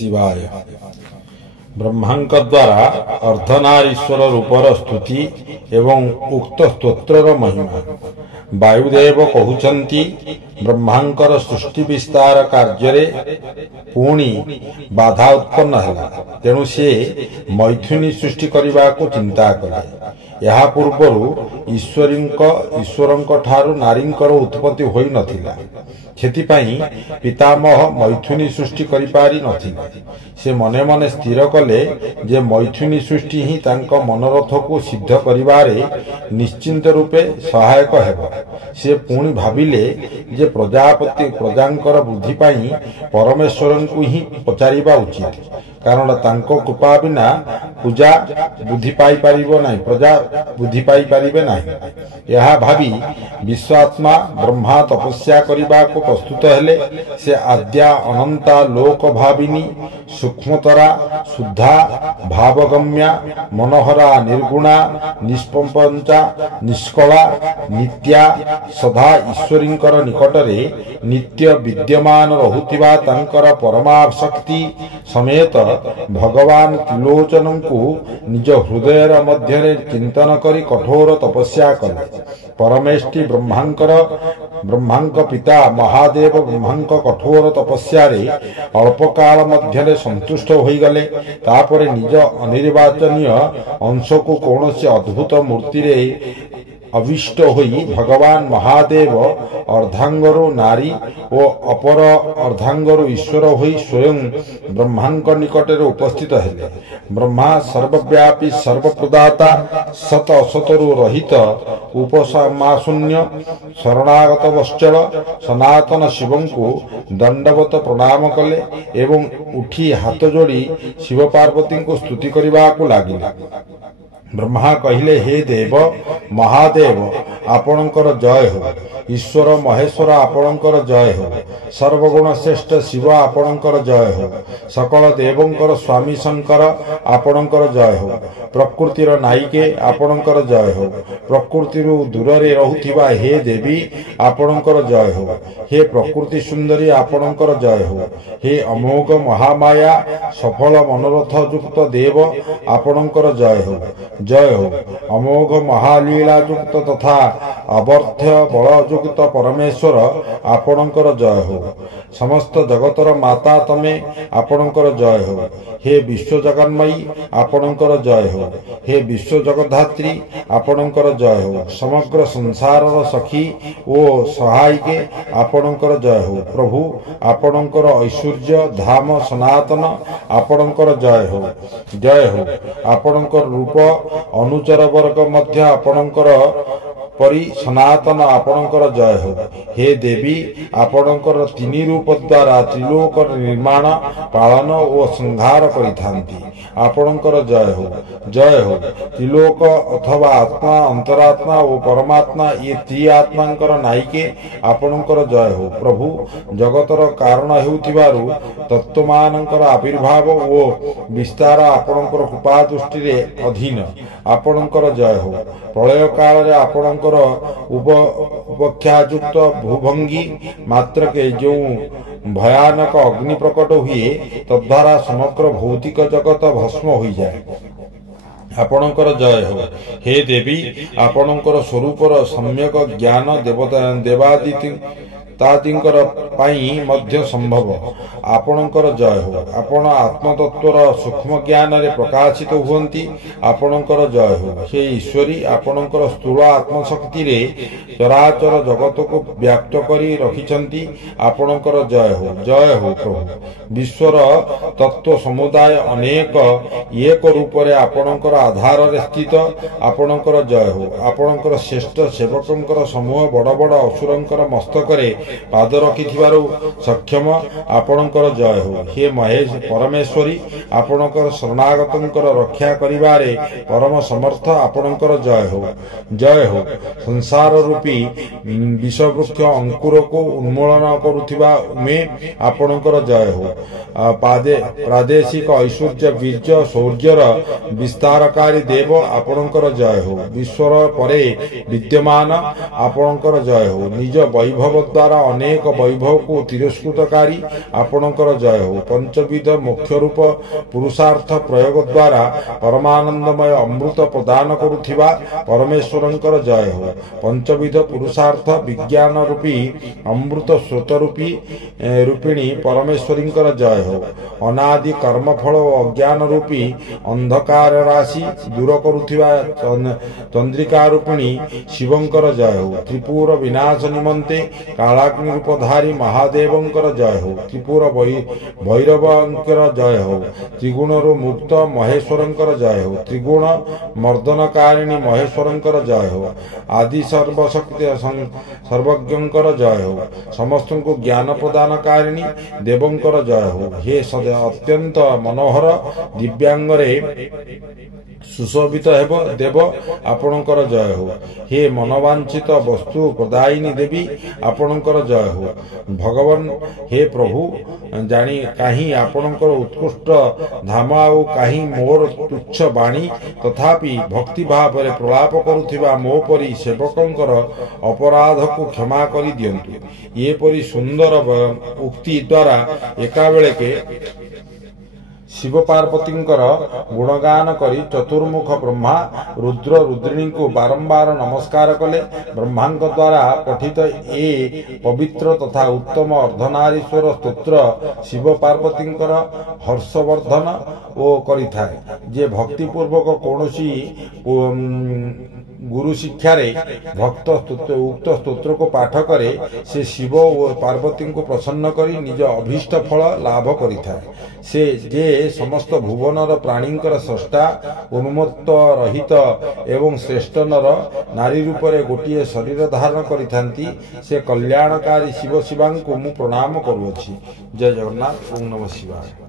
शिवाय। ब्रह्मांक द्वारा अर्धनारीश्वर रूपर स्तुति एवं उक्त स्तोत्रर महिमा। वायुदेव कहउछंती ब्रह्मांकर सृष्टि विस्तार कार्य पुणी बाधा उत्पन्न है, तेणु से मैथुनी सृष्टि करने को चिंता कले। यह पूर्वर ईश्वरंक ठारू नारींकर उत्पत्ति होई नथिला, सेथिपाई पितामह मैथुनी सृष्टि करि पारि नथिले। से मने मने स्थिर कले जे मैथुनी सृष्टि ही तांक मनोरथ को सिद्ध करिबारे निश्चिंत रूपे सहायक हेब। से पुणी भाविले जे प्रजांकर बुद्धि पाई परमेश्वरन को ही पचारिबा उचित, कारण तांको कृपा बिना पूजा बुद्धि पाई पारिबो नाही, प्रजा बुद्धि पाई पारिबे नाही। यह भावी विश्वात्मा ब्रह्मा तपस्या करिबा को प्रस्तुत हेले। से आद्या अनंता लोक भाविनी सूक्ष्मतरा शुद्धा भावगम्या मनोहरा निर्गुणा निष्पंचा निष्कला नित्या सदा ईश्वरींकर निकटरे नित्य विद्यमान रहुतिबा तांकर परमाशक्ति समेत भगवान त्रिलोचन को निज हृदय मध्य चिंतन करी कठोर तपस्या कले। परमेष्टि ब्रह्मांक पिता महादेव ब्रह्मांक कठोर तपस्या अल्पकाल मध्य संतुष्ट हो गले। तापरे निज अनिर्वाचनीय अंश को कौन से अद्भुत मूर्ति रे अविष्ट होई भगवान महादेव अर्धांगरु नारी और अपर अर्धांगरु ईश्वर होई स्वयं ब्रह्मांक निकटरे उपस्थित हेले। ब्रह्मा सर्वव्यापी सर्वप्रदाता सत असतरु रहित उपसमाशून्य शरणागत वश्चल सनातन शिवं को दंडवत प्रणाम कले एवं उठी हाथ जोड़ी शिव पार्वती को स्तुति करने को लगिले। ब्रह्मा कहिले, हे देव महादेव आपणकर जय हो। ईश्वर महेश्वर आपणकर जय हो। सर्वगुण श्रेष्ठ शिव आपणकर जय हो। सकल देवंकर स्वामी शंकर आपणकर जय हो। प्रकृतिर नायिके आपणकर जय हो। प्रकृति दूर रे रहुथिबा हे देवी आपणकर जय हो। हे प्रकृति सुंदरी आपणकर जय हो। हे अमोघ महामाया सफल मनोरथ युक्त देव आपणकर जय हो। जय हो। अमोघ महालीला युक्त तथा अवर्ध्य बल युक्त परमेश्वर आपणकर जय हो। समस्त जगतर माता तमे आपणकर जय हो। हे विश्व जगन्मयी आपणकर जय हो। हे विश्व जगद्धात्री आपणकर जय हो। समग्र संसारर सखी ओ सहायिके आपणकर जय हो। प्रभु आपणकर ऐश्वर्य धाम सनातन आपणकर जय हो। जय हो। आपणकर रूप अनुचर वर्ग मध्य आपणकर परी सनातन आपणकर जय हो। हे देवी आपणकर तीन रूप द्वारा त्रिलोक निर्माण पालन और संहार करिथांती आपणकर जय हो। जय हो। त्रिलोक अथवा आत्मा अंतरात्मा और परमात्मा ये त्रिआत्मांकर नायिके आपणकर जय हो। प्रभु जगतर कारण हेउथिबारु तत्वमानंकर आविर्भाव और विस्तार आपणकर कृपा दृष्टि रे अधीन आपणकर जय हो। प्रलय काल रे आपणकर उपख्यायुक्त भूभंगी मात्र के जो भयानक अग्नि प्रकट हुए तद्वारा समग्र भौतिक जगत भस्म हो जाए आपणकर जय हो। हे देवी आपणकर स्वरूपर सम्यक ज्ञान देवादिति तादिंकर पाई मध्य संभव आपणकर जय हो। आपण आत्मतत्वर सूक्ष्म ज्ञान रे प्रकाशित हुअंती आपणकर जय हो। हे ईश्वरी आपणकर स्थूल आत्मशक्ति रे चराचर जगत को व्याप्त करी रखिछंती आपणकर जय हो। जय हो। प्रभु विश्वर तत्व समुदाय अनेक एक रूप रे आपणकर आधार रे स्थित आपणकर जय हो। आपणकर श्रेष्ठ सेवकंकर समूह बड़ बड़ असुरंकर मस्तक रे पाद रखिथिबारु सक्षम आपणकर जय हो। हे महेश परमेश्वरी आपणकर शरणागतंकर रक्षा करिबारे परम समर्थ आपणकर जय हो। जय हो। संसार रूपी विषवृक्ष अंकुर को उन्मूलन करुथिबा में आपणकर जय हो। प्रादेशिक ऐश्वर्य वीर्य शौर्यर विस्तारकारी देव आपणकर जय हो। विश्वर परे विद्यमान आपणकर जय हो। निज वैभव द्वारा अनेक वैभव को तिरस्कृतकारी आपणकर जय हो। पंचविध मोक्ष रूप पुरुषार्थ प्रयोग द्वारा परमानंदमय अमृत प्रदान करुथिबा परमेश्वरंकर जय हो। पंचविध पुरुषार्थ विज्ञान रूपी अमृत स्रोत रूपिणी परमेश्वरींकर जय हो। अनादि कर्मफल और अज्ञान रूपी अंधकार राशि दूर करुथिबा चंद्रिका रूपिणी शिवंकर जय हो। त्रिपुर विनाश निमंते कालाग्नि रूपधारी महादेवंकर जय हो। त्रिपुर भैरवंकर जय हो। त्रिगुण मुक्त महेश्वरंकर जय हो। त्रिगुण मर्दनकारिणी महेश्वरंकर जय हो। आदि सर्वशक्ति सर्वज्ञंकर जय हो। समस्त को ज्ञान प्रदानकारिणी देवंकर जय हो। हे सदा अत्यंत मनोहर दिव्यांगरे सुशोभित हेब देव आपणकर जय हो। हे मनवांचित वस्तु प्रदायिनी देवी आपणकर जय हो। भगवान हे प्रभु जानी कहीं आपणकर उत्कृष्ट धाम आउ कहीं मोर तुच्छ वाणी तथापि भक्ति भाव में प्रलाप करुथिबा मो परी सेवकंकर अपराध को क्षमा करि दियंतु। ये परी सुंदर उक्ति द्वारा एका बेले के शिव पार्वतींकर गुणगान करी चतुर्मुख ब्रह्मा रुद्र रुद्रिणी को बारंबार नमस्कार कले। ब्रह्मांक द्वारा पठित ए पवित्र तथा उत्तम अर्धनारीश्वर स्तोत्र शिव पार्वतींकर हर्षवर्धन ओ करिथाए। जे भक्तिपूर्वक कौनसी गुरु शिक्षा रे भक्त उक्त स्तोत्र को पाठ करे से शिव और पार्वती को प्रसन्न करी निज अभीष्ट फल लाभ करिथाए। से जे समस्त भुवनर प्राणींकर स्रष्टा उन्मत्त रहित एवं श्रेष्ठ नर नारी रूप में गोटे शरीर धारण करिथांती से कल्याणकारी शिव शिवांकु मु प्रणाम करुअछि। जय जगन्नाथ। ओम नमः शिवाय।